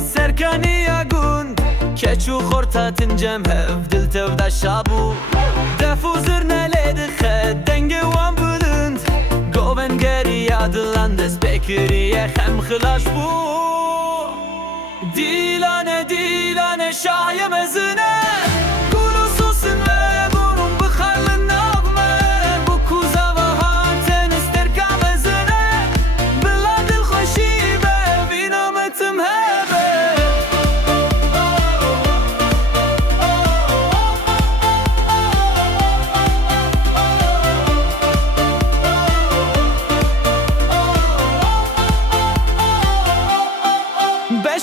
سركاني ياقوند كيتشو خورتا تنجم هف دلتا ودا شابو دفو زرنا ليد خد دنگي وان بلند قوبن گري يادلان دس بكري خم خلاش بو ديلانه ديلانه شاية مزنه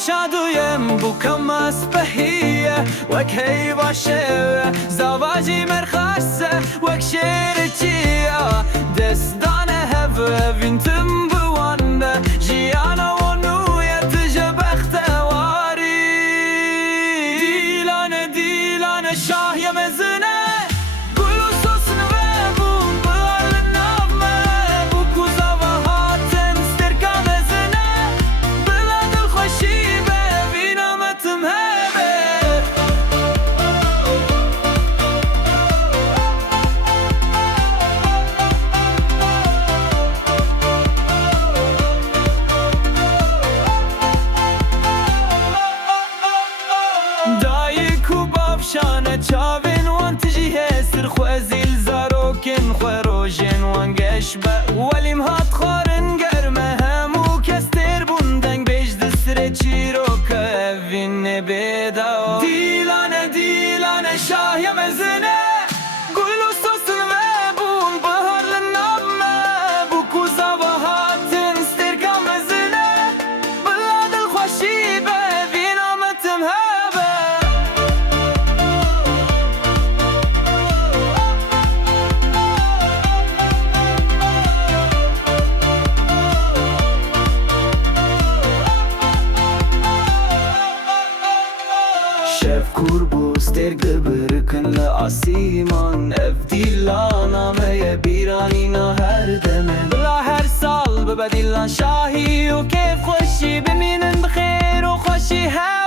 شادویم بو کم اسبهیه وک هی باشه زواجی مرخصه وک شیر چیا دستانه هف وینتم بوانده جیانا و نویت جبخت واری دیلانه دیلانه شاهی مزنه شانه چاوین وان تجی هستر خوزیل زاروکن خوروژن وان گشبه ولیم هات خورن گرمه همو کستر بوندن بیج دسر چیرو که وین بیدا دیلانه دیلانه شاهی مزنه گلو سوسن و بون بهار لنامه بو کوزا و هاتن سترگا مزنه بلاد الخوشی به وین آمتم هبه شف کوربوس درگ برکن لآسیمان افدیلانا می بیرانینا هر دمن بلا هر سال ببدیلان شاهی و کیف خوشی بمینن بخیر و خوشی هم